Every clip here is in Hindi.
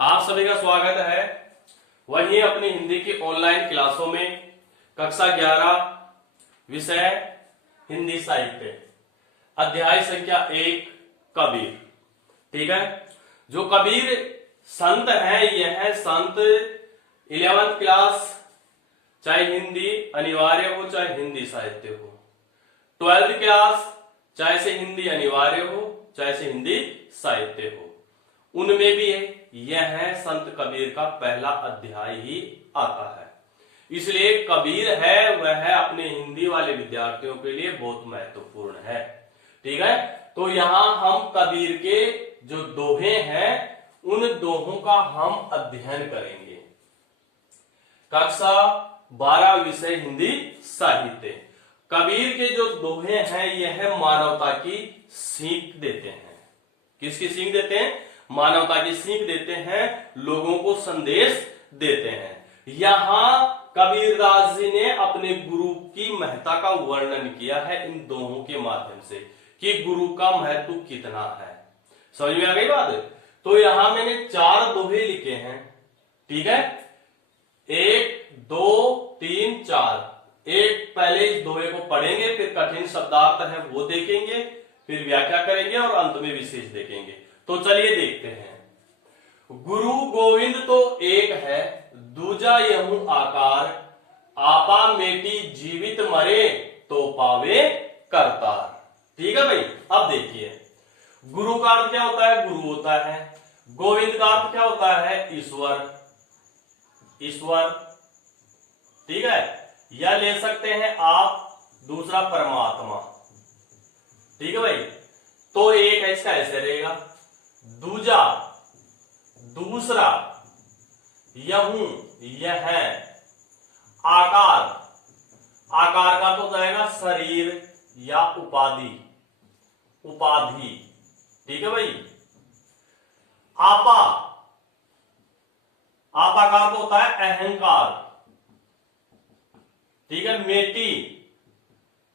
आप सभी का स्वागत है वही अपनी हिंदी की ऑनलाइन क्लासों में। कक्षा 11 विषय हिंदी साहित्य, अध्याय संख्या 1 कबीर। ठीक है, जो कबीर संत है, यह संत 11th क्लास चाहे हिंदी अनिवार्य हो चाहे हिंदी साहित्य हो, 12th क्लास चाहे से हिंदी अनिवार्य हो चाहे से हिंदी साहित्य हो, उनमें भी यह संत कबीर का पहला अध्याय ही आता है। इसलिए कबीर है वह अपने हिंदी वाले विद्यार्थियों के लिए बहुत महत्वपूर्ण है। ठीक है, तो यहां हम कबीर के जो दोहे हैं उन दोहों का हम अध्ययन करेंगे। कक्षा 12 विषय हिंदी साहित्य। कबीर के जो दोहे हैं यह मानवता की सीख देते हैं। किसकी सीख देते हैं? मानवता की सीख देते हैं, लोगों को संदेश देते हैं। यहां कबीरदास जी ने अपने गुरु की महत्ता का वर्णन किया है इन दोहों के माध्यम से कि गुरु का महत्व कितना है। समझ में आ गई बात? तो यहां मैंने 4 दोहे लिखे हैं। ठीक है, 1 2 3 4। एक पहले इस दोहे को पढ़ेंगे, फिर कठिन शब्दार्थ है वो देखेंगे, फिर व्याख्या करेंगे और अंत में विशेष देखेंगे। तो चलिए देखते हैं। गुरु गोविंद तो एक है, दूजा यहू आकार, आपा मेटी जीवित मरे तो पावे करतार। ठीक है भाई, अब देखिए गुरु का अर्थ क्या होता है? गुरु होता है। गोविंद का अर्थ क्या होता है? ईश्वर, ईश्वर। ठीक है, या ले सकते हैं आप दूसरा परमात्मा। ठीक है भाई, तो एक है इसका ऐसे रहेगा, दूजा, दूसरा, यहू, यह, आकार, आकार का तो जाएगा शरीर या उपाधि, उपाधि। ठीक है भाई, आपा, आपा का तो होता है अहंकार। ठीक है, मेटी,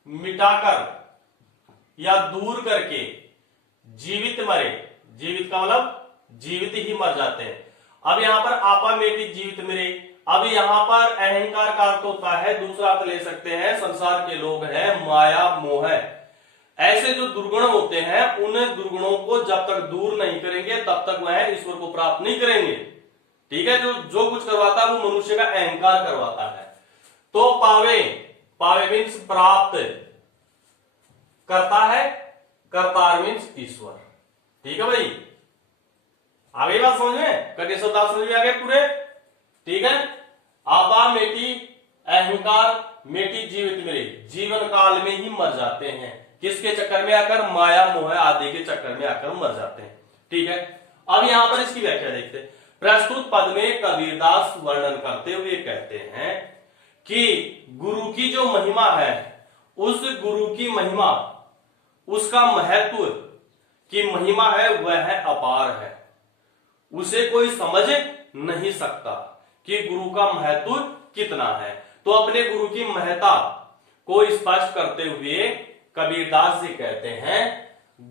मिटाकर या दूर करके, जीवित मरे, जीवित का मतलब जीवित ही मर जाते हैं। अब यहां पर आपा मेटी जीवित मरे, अब यहां पर अहंकार का अर्थ होता है, दूसरा अर्थ ले सकते हैं संसार के लोग हैं माया मोह। ऐसे जो दुर्गुण होते हैं उन दुर्गुणों को जब तक दूर नहीं करेंगे तब तक वह ईश्वर को प्राप्त नहीं करेंगे। ठीक है, जो कुछ करवाता है वो मनुष्य का अहंकार करवाता है। तो पावे, पावे मीन्स प्राप्त करता है, करतार मीन्स ईश्वर। ठीक है भाई, आ गई बात समझ में? कटे शब्द समझ में आ गए पूरे? ठीक है, आपा मेटी अहंकार, मेटी जीवित मेरे, जीवन काल में ही मर जाते हैं। किसके चक्कर में आकर? माया मोह आदि के चक्कर में आकर मर जाते हैं। ठीक है, अब यहां पर इसकी व्याख्या देखते हैं। प्रस्तुत पद में कबीरदास वर्णन करते हुए कहते हैं कि गुरु की जो महिमा है, उस गुरु की महिमा, उसका महत्व की महिमा है वह अपार है। उसे कोई समझ नहीं सकता कि गुरु का महत्व कितना है। तो अपने गुरु की महत्ता को स्पष्ट करते हुए कबीरदास जी कहते हैं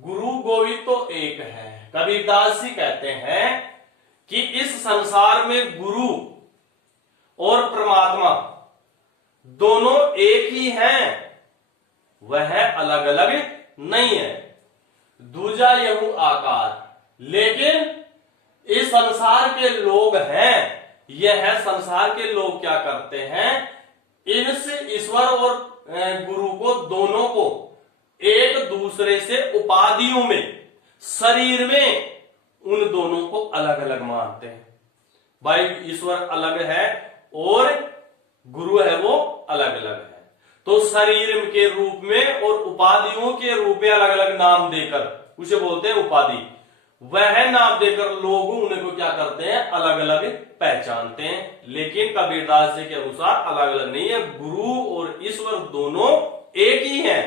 गुरु गोविंद तो एक है। कबीरदास जी कहते हैं कि इस संसार में गुरु और परमात्मा दोनों एक ही हैं, वह अलग अलग नहीं है। दूजा यहू आकार, लेकिन इस संसार के लोग हैं, यह संसार के लोग क्या करते हैं? इनसे ईश्वर और गुरु को दोनों को एक दूसरे से उपाधियों में, शरीर में उन दोनों को अलग अलग मानते हैं। भाई ईश्वर अलग है और गुरु है वो अलग अलग है। तो शरीर के रूप में और उपाधियों के रूप में अलग अलग नाम देकर उसे बोलते हैं उपाधि। वह नाम देकर लोग उनको क्या करते हैं? अलग अलग पहचानते हैं। लेकिन कबीरदास जी के अनुसार अलग अलग नहीं है, गुरु और ईश्वर दोनों एक ही हैं।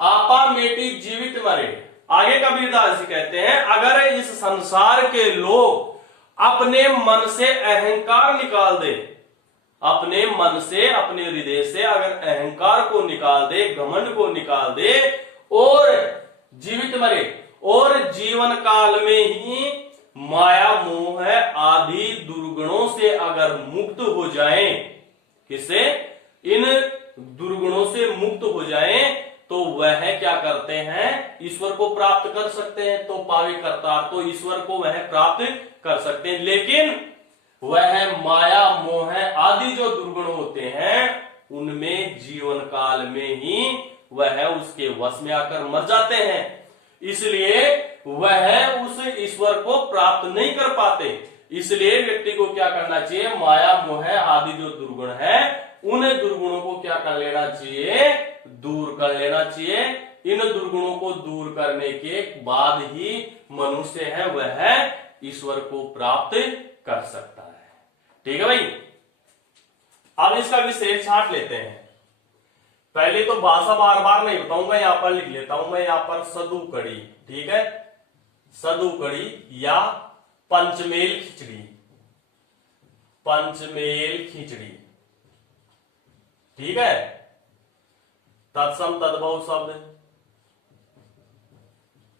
आपा मेटी जीवित मरे। आगे कबीरदास जी कहते हैं अगर इस संसार के लोग अपने मन से अहंकार निकाल दे, अपने मन से, अपने हृदय से अगर अहंकार को निकाल दे, घमंड को निकाल दे और जीवित मरे और जीवन काल में ही माया मोह आदि दुर्गुणों से अगर मुक्त हो जाएं, किससे? इन दुर्गुणों से मुक्त हो जाएं तो वह क्या करते हैं? ईश्वर को प्राप्त कर सकते हैं। तो पावे करता तो ईश्वर को वह प्राप्त कर सकते हैं, लेकिन वह माया मोह आदि जो दुर्गुण होते हैं उनमें जीवन काल में ही वह उसके वश में आकर मर जाते हैं, इसलिए वह उस ईश्वर को प्राप्त नहीं कर पाते। इसलिए व्यक्ति को क्या करना चाहिए? माया मोह आदि जो दुर्गुण है उन दुर्गुणों को क्या कर लेना चाहिए? दूर कर लेना चाहिए। इन दुर्गुणों को दूर करने के बाद ही मनुष्य है वह ईश्वर को प्राप्त कर सकता है। ठीक है भाई, अब इसका विशेष छांट लेते हैं। पहले तो भाषा बार बार नहीं बताऊंगा, यहां पर लिख लेता हूं मैं, यहां पर सदुकड़ी। ठीक है, सदुकड़ी या पंचमेल खिचड़ी, पंचमेल खिचड़ी। ठीक है, तत्सम तद्भव शब्द,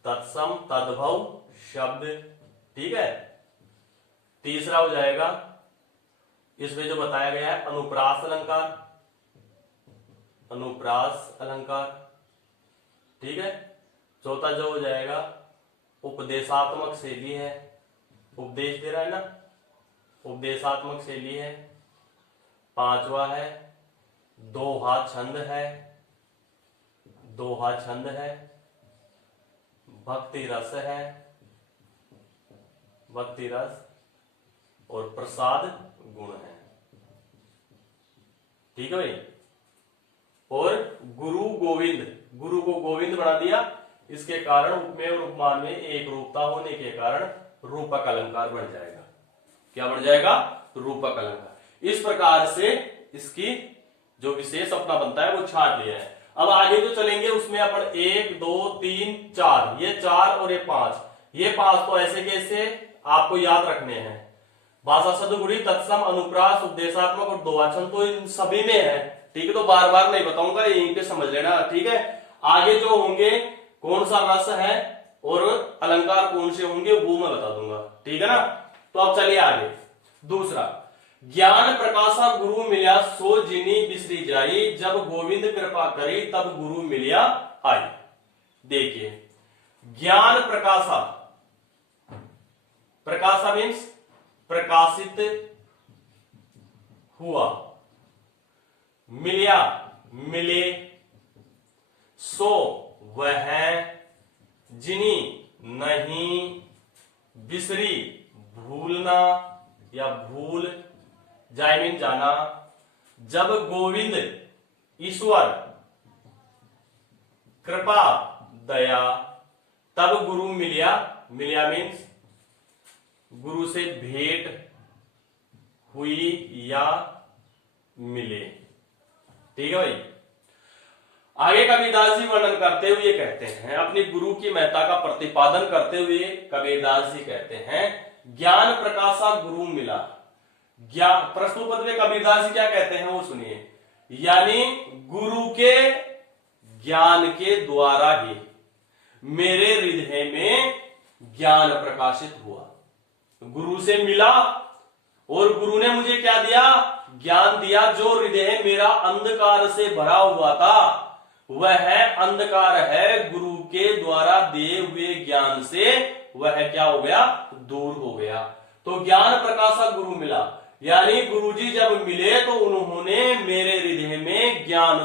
तत्सम तद्भव शब्द। ठीक है, तीसरा हो जाएगा इसमें जो बताया गया है अनुप्रास अलंकार, अनुप्रास अलंकार। ठीक है, चौथा जो हो जाएगा उपदेशात्मक शैली है, उपदेश दे रहा है ना, उपदेशात्मक शैली है। पांचवा है दोहा छंद है, दोहा छंद है। भक्ति रस है, भक्ति रस, और प्रसाद गुण है। ठीक है भाई, और गुरु गोविंद, गुरु को गोविंद बना दिया, इसके कारण उपमेय और उपमान में एक रूपता होने के कारण रूपक अलंकार बन जाएगा। क्या बन जाएगा? रूपक अलंकार। इस प्रकार से इसकी जो विशेष अपना बनता है वो छाट लिया है। अब आगे जो चलेंगे उसमें अपन 1 2 3 4, ये 4 और ये 5, ये 5 तो ऐसे कैसे आपको याद रखने हैं। भाषा सदुगुणी, तत्सम, अनुप्रास, उपदेशात्मक और दोहाछंद तो इन सभी में है। ठीक है, तो बार बार नहीं बताऊंगा, यहीं पे समझ लेना। ठीक है, आगे जो होंगे कौन सा रस है और अलंकार कौन से होंगे वो मैं बता दूंगा। ठीक है ना, तो अब चलिए आगे। दूसरा, ज्ञान प्रकाशा गुरु मिल्या सो जिनी बिसरी जाई, जब गोविंद कृपा करी तब गुरु मिलिया आई। देखिए, ज्ञान प्रकाशा, प्रकाशा मीन्स प्रकाशित हुआ, मिलिया मिले, सो वह, जिनी नहीं, बिसरी भूलना या भूल, जाय मीन जाना, जब गोविंद ईश्वर कृपा दया तब गुरु मिलिया, मिलिया मीन्स गुरु से भेंट हुई या मिले। ठीक है भाई, आगे कबीरदास जी वर्णन करते हुए कहते हैं, अपनी गुरु की महत्ता का प्रतिपादन करते हुए कबीरदास जी कहते हैं, ज्ञान प्रकाशा गुरु मिला। ज्ञान, प्रश्नोपद में कबीरदास जी क्या कहते हैं वो सुनिए, यानी गुरु के ज्ञान के द्वारा ही मेरे हृदय में ज्ञान प्रकाशित हुआ। गुरु से मिला और गुरु ने मुझे क्या दिया? ज्ञान दिया। जो हृदय मेरा अंधकार से भरा हुआ था वह अंधकार है गुरु के द्वारा दिए हुए ज्ञान से वह क्या हो गया? दूर हो गया। तो ज्ञान प्रकाशा गुरु मिला, यानी गुरुजी जब मिले तो उन्होंने मेरे हृदय में ज्ञान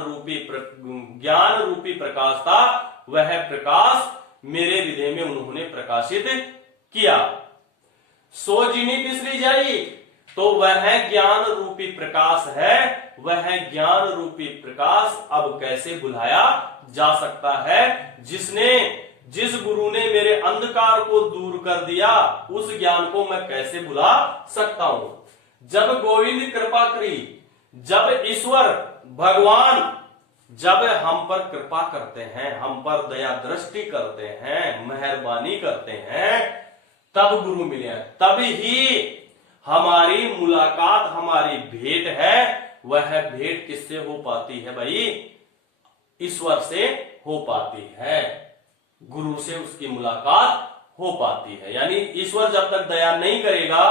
रूपी प्रकाश था, वह प्रकाश मेरे हृदय में उन्होंने प्रकाशित किया। सो जिनी बिसरी जाई, तो वह ज्ञान रूपी प्रकाश है, वह ज्ञान रूपी प्रकाश अब कैसे बुलाया जा सकता है? जिस गुरु ने मेरे अंधकार को दूर कर दिया उस ज्ञान को मैं कैसे बुला सकता हूं? जब गोविंद कृपा करी, जब ईश्वर भगवान जब हम पर कृपा करते हैं, हम पर दया दृष्टि करते हैं, मेहरबानी करते हैं, तब गुरु मिले, तभी हमारी मुलाकात, हमारी भेंट है, वह भेंट किससे हो पाती है भाई? ईश्वर से हो पाती है। गुरु से उसकी मुलाकात हो पाती है। यानी ईश्वर जब तक दया नहीं करेगा,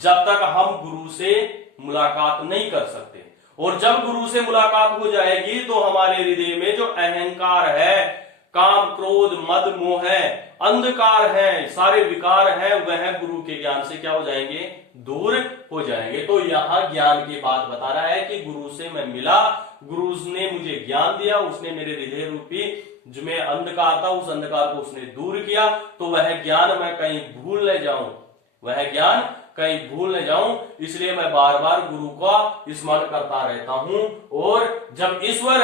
जब तक हम गुरु से मुलाकात नहीं कर सकते। और जब गुरु से मुलाकात हो जाएगी तो हमारे हृदय में जो अहंकार है, काम, क्रोध, मद, मोह है, अंधकार है, सारे विकार हैं, वह गुरु के ज्ञान से क्या हो जाएंगे? दूर हो जाएंगे। तो यहां ज्ञान की बात बता रहा है कि गुरु से मैं मिला, गुरु ने मुझे ज्ञान दिया, उसने मेरे हृदय रूपी जो में अंधकार था उस अंधकार को उसने दूर किया, तो वह ज्ञान मैं कहीं भूल न जाऊं, वह ज्ञान कहीं भूल न जाऊं, इसलिए मैं बार बार गुरु का स्मरण करता रहता हूं। और जब ईश्वर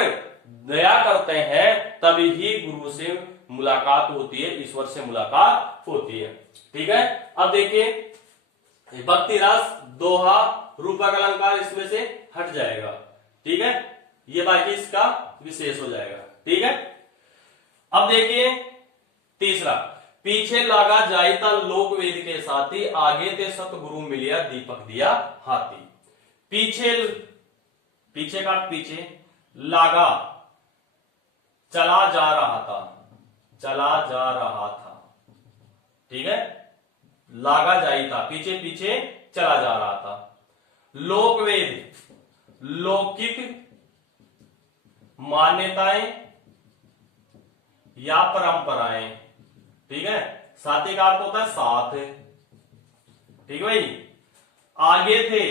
दया करते हैं तभी ही गुरु से मुलाकात होती है, ईश्वर से मुलाकात होती है। ठीक है, अब देखिए भक्ति रस, दोहा, रूपक अलंकार इसमें से हट जाएगा। ठीक है, ये बाकी इसका विशेष हो जाएगा। ठीक है, अब देखिए तीसरा, पीछे लागा जायता लोक वेद के साथी, आगे ते सतगुरु मिलिया दीपक दिया हाथी। पीछे का पीछे, लागा चला जा रहा था, चला जा रहा था। ठीक है, लागा जायता पीछे पीछे चला जा रहा था। लोक वेद, लौकिक मान्यताएं या परंपराएं। ठीक है, साथी का अर्थ होता है साथ। ठीक है भाई, आगे थे,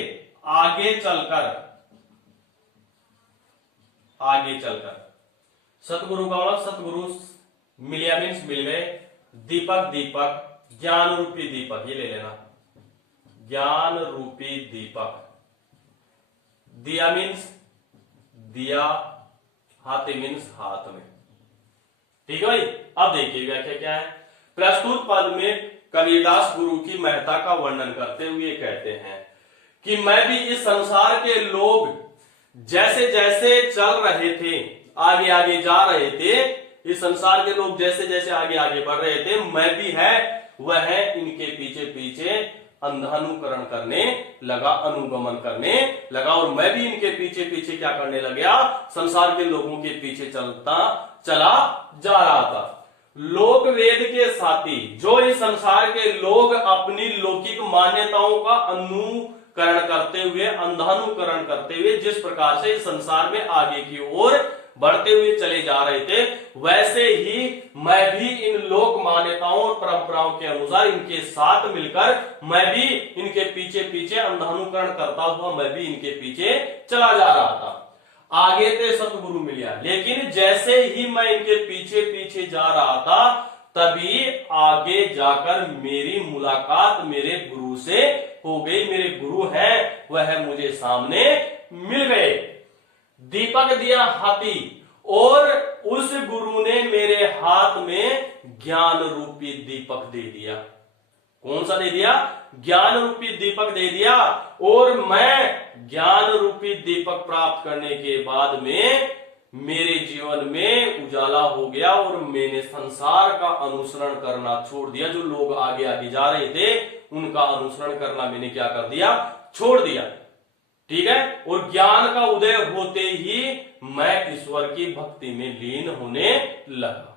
आगे चलकर, आगे चलकर। सतगुरु का मतलब सतगुरु मिलिया मीन्स मिल गए, दीपक, दीपक ज्ञान रूपी दीपक, ये ले लेना, ज्ञान रूपी दीपक। दिया मीन्स दिया, हाथी मीन्स हाथ में। ठीक है भाई, अब देखिए व्याख्या क्या है। प्रस्तुत पद में कबीरदास गुरु की महत्ता का वर्णन करते हुए कहते हैं कि मैं भी इस संसार के लोग जैसे जैसे चल रहे थे, आगे आगे जा रहे थे, इस संसार के लोग जैसे जैसे आगे आगे बढ़ रहे थे, मैं भी है वह इनके पीछे पीछे अंधानुकरण करने लगा, अनुगमन करने लगा। और मैं भी इनके पीछे पीछे क्या करने लगा? संसार के लोगों के पीछे चला जा रहा था। लोक वेद के साथी, जो इस संसार के लोग अपनी लौकिक मान्यताओं का अनुकरण करते हुए, अंधानुकरण करते हुए जिस प्रकार से इस संसार में आगे की ओर बढ़ते हुए चले जा रहे थे, वैसे ही मैं भी इन लोक मान्यताओं और परंपराओं के अनुसार इनके साथ मिलकर मैं भी इनके पीछे पीछे अंधानुकरण करता हुआ मैं भी इनके पीछे चला जा रहा था। आगे ते सतगुरु मिलिया, लेकिन जैसे ही मैं इनके पीछे पीछे जा रहा था तभी आगे जाकर मेरी मुलाकात मेरे गुरु से हो गई। मेरे गुरु हैं, वह मुझे सामने मिल गए। दीपक दिया हाथी, और उस गुरु ने मेरे हाथ में ज्ञान रूपी दीपक दे दिया। कौन सा दे दिया? ज्ञान रूपी दीपक दे दिया। और मैं ज्ञान रूपी दीपक प्राप्त करने के बाद में मेरे जीवन में उजाला हो गया और मैंने संसार का अनुसरण करना छोड़ दिया। जो लोग आगे आगे जा रहे थे उनका अनुसरण करना मैंने क्या कर दिया? छोड़ दिया। ठीक है, और ज्ञान का उदय होते ही मैं ईश्वर की भक्ति में लीन होने लगा।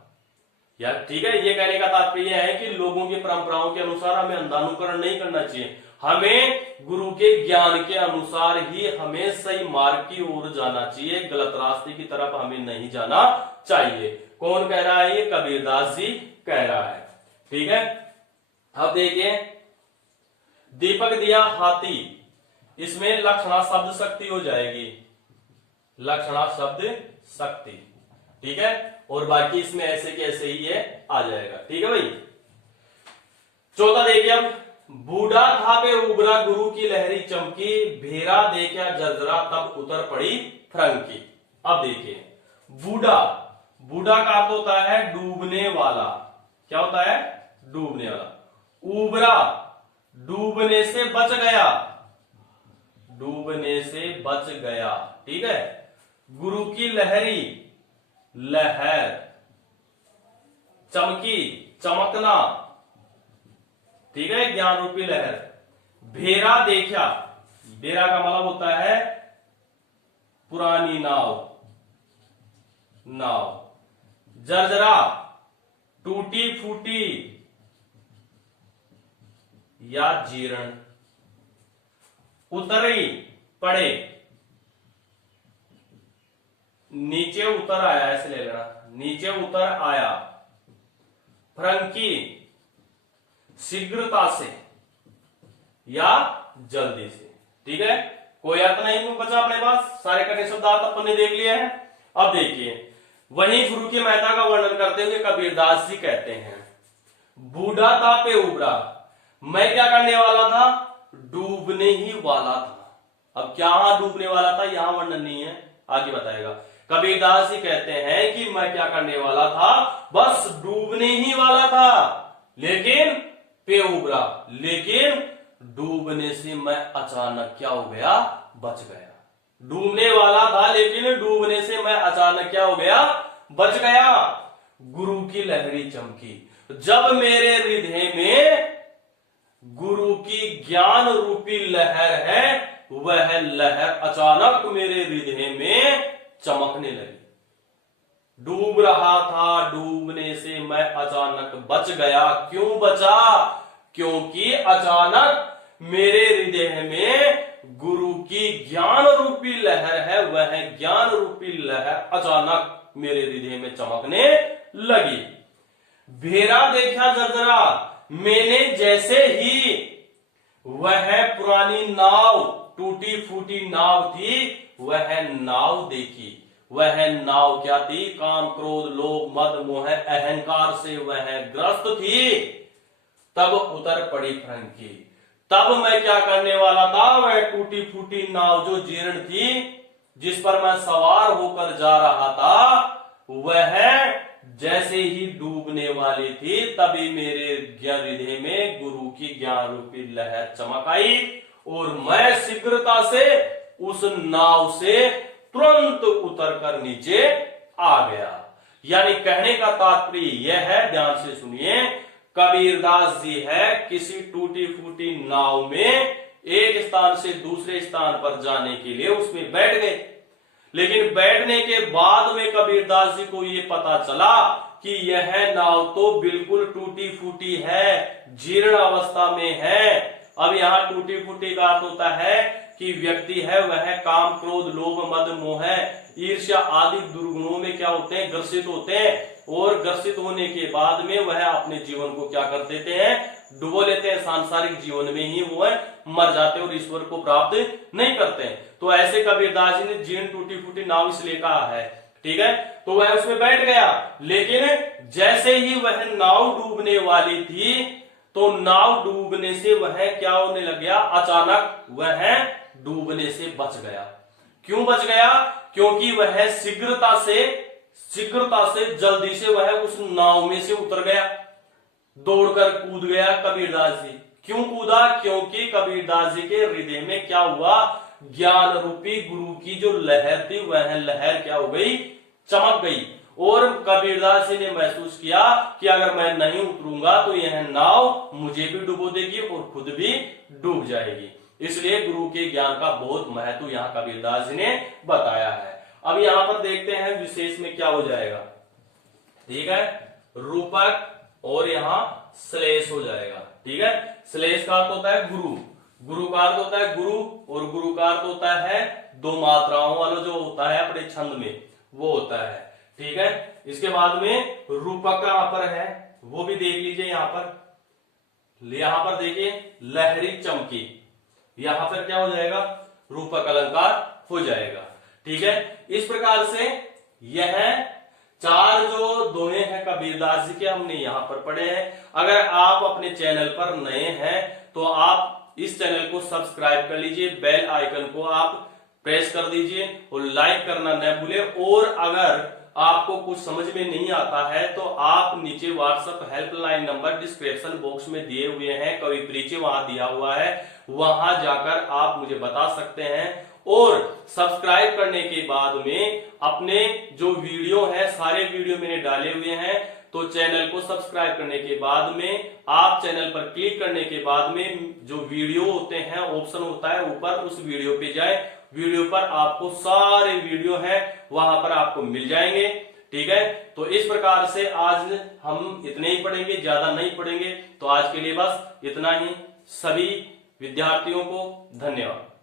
यार ठीक है, ये कहने का तात्पर्य है कि लोगों की परंपराओं के अनुसार हमें अंधानुकरण नहीं करना चाहिए, हमें गुरु के ज्ञान के अनुसार ही हमें सही मार्ग की ओर जाना चाहिए, गलत रास्ते की तरफ हमें नहीं जाना चाहिए। कौन कह रहा है? ये कबीरदास जी कह रहा है। ठीक है, अब देखिए दीपक दिया हाथी, इसमें लक्षणा शब्द शक्ति हो जाएगी, लक्षणा शब्द शक्ति। ठीक है, और बाकी इसमें ऐसे के ऐसे ही ये आ जाएगा। ठीक है भाई, चौथा देखिए अब, बूढ़ा था पे उबरा गुरु की लहरी चमकी, भेरा देखा जर्जरा तब उतर पड़ी फ्रंकी। अब देखिए बूढ़ा, बूढ़ा का अर्थ होता है डूबने वाला। क्या होता है? डूबने वाला। उबरा, डूबने से बच गया, डूबने से बच गया। ठीक है, गुरु की लहरी, लहर, चमकी, चमकना। ठीक है, ज्ञान रूपी लहर। भेरा देखा, भेरा का मतलब होता है पुरानी नाव, नाव। जर्जरा, टूटी फूटी या जीर्ण, उतरी पड़े, नीचे उतर आया, ऐसे ले लेना, नीचे उतर आया, फ्रंकी शीघ्रता से या जल्दी से। ठीक है, कोई अर्थ नहीं बचा अपने पास, सारे कठिन शब्दार्थ अपन ने देख लिए हैं। अब देखिए, वहीं गुरु की महत्ता का वर्णन करते हुए कबीरदास जी कहते हैं, बूढ़ा था पे उबरा, मैं क्या करने वाला था, डूबने ही वाला था। अब क्या डूबने वाला था, यहां वर्णन नहीं है, आगे बताएगा। कबीरदास जी कहते हैं कि मैं क्या करने वाला था, बस डूबने ही वाला था, लेकिन पे उबरा, लेकिन डूबने से मैं अचानक क्या हो गया, बच गया। डूबने वाला था लेकिन डूबने से मैं अचानक क्या हो गया, बच गया। गुरु की लहरी चमकी, जब मेरे हृदय में गुरु की ज्ञान रूपी लहर है, वह लहर अचानक मेरे हृदय में चमकने लगी। डूब रहा था, डूबने से मैं अचानक बच गया। क्यों बचा, क्योंकि अचानक मेरे हृदय में गुरु की ज्ञान रूपी लहर है, वह ज्ञान रूपी लहर अचानक मेरे हृदय में चमकने लगी। भेरा देखा जर्जरा, मैंने जैसे ही वह पुरानी नाव, टूटी फूटी नाव थी, वह नाव देखी। वह नाव क्या थी, काम क्रोध लोभ मद मोह अहंकार से वह ग्रस्त थी। तब उतर पड़ी फ्रंकी, तब मैं क्या करने वाला था, वह टूटी फूटी नाव जो जीर्ण थी, जिस पर मैं सवार होकर जा रहा था, वह जैसे ही डूबने वाली थी, तभी मेरे हृदय में गुरु की ज्ञान रूपी लहर चमक आई और मैं शीघ्रता से उस नाव से तुरंत उतरकर नीचे आ गया। यानी कहने का तात्पर्य यह है, ध्यान से सुनिए, कबीरदास जी है किसी टूटी फूटी नाव में एक स्थान से दूसरे स्थान पर जाने के लिए उसमें बैठ गए, लेकिन बैठने के बाद में कबीरदास जी को यह पता चला कि यह नाव तो बिल्कुल टूटी फूटी है, जीर्ण अवस्था में है। अब यहां टूटी फूटी का अर्थ होता है कि व्यक्ति है वह काम क्रोध लोभ मद मोह ईर्ष्या आदि दुर्गुणों में क्या होते हैं, ग्रसित होते हैं, और ग्रसित होने के बाद में वह अपने जीवन को क्या कर देते हैं, डुबो लेते हैं, सांसारिक जीवन में ही वो मर जाते हैं और ईश्वर को प्राप्त नहीं करते हैं। तो ऐसे कबीरदास जी ने जीर्ण टूटी फूटी नाव इसलिए कहा है। ठीक है, तो वह उसमें बैठ गया, लेकिन जैसे ही वह नाव डूबने वाली थी, तो नाव डूबने से वह क्या होने लग गया, अचानक वह डूबने से बच गया। क्यों बच गया, क्योंकि वह शीघ्रता से जल्दी से वह उस नाव में से उतर गया, दौड़कर कूद गया कबीरदास जी। क्यों कूदा, क्योंकि कबीरदास जी के हृदय में क्या हुआ, ज्ञान रूपी गुरु की जो लहर थी, वह लहर क्या हो गई, चमक गई। और कबीरदास जी ने महसूस किया कि अगर मैं नहीं उतरूंगा तो यह नाव मुझे भी डुबो देगी और खुद भी डूब जाएगी। इसलिए गुरु के ज्ञान का बहुत महत्व यहाँ कबीरदास जी ने बताया है। अब यहाँ पर देखते हैं विशेष में क्या हो जाएगा। ठीक है, रूपक और यहाँ श्लेष हो जाएगा। ठीक है, श्लेष का अर्थ होता है गुरु, गुरु का अर्थ होता है गुरु, और गुरु का अर्थ होता है दो मात्राओं वाला जो होता है अपने छंद में, वो होता है। ठीक है, इसके बाद में रूपक का यहाँ पर है, वो भी देख लीजिए। यहां पर देखिए लहरी चमकी, यहां पर क्या हो जाएगा, रूपक अलंकार हो जाएगा। ठीक है, इस प्रकार से यह चार जो दोहे हैं कबीरदास जी के हमने यहां पर पढ़े हैं। अगर आप अपने चैनल पर नए हैं तो आप इस चैनल को सब्सक्राइब कर लीजिए, बेल आइकन को आप प्रेस कर दीजिए और लाइक करना न भूलें। और अगर आपको कुछ समझ में नहीं आता है तो आप नीचे WhatsApp helpline number description box में दिए हुए हैं, कवि परिचय वहां दिया हुआ है, वहां जाकर आप मुझे बता सकते हैं। और सब्सक्राइब करने के बाद में अपने जो वीडियो है, सारे वीडियो मैंने डाले हुए हैं, तो चैनल को सब्सक्राइब करने के बाद में आप चैनल पर क्लिक करने के बाद में जो वीडियो होते हैं, ऑप्शन होता है ऊपर, उस वीडियो पे जाए, वीडियो पर आपको सारे वीडियो हैं वहां पर आपको मिल जाएंगे। ठीक है, तो इस प्रकार से आज हम इतने ही पढ़ेंगे, ज्यादा नहीं पढ़ेंगे। तो आज के लिए बस इतना ही। सभी विद्यार्थियों को धन्यवाद।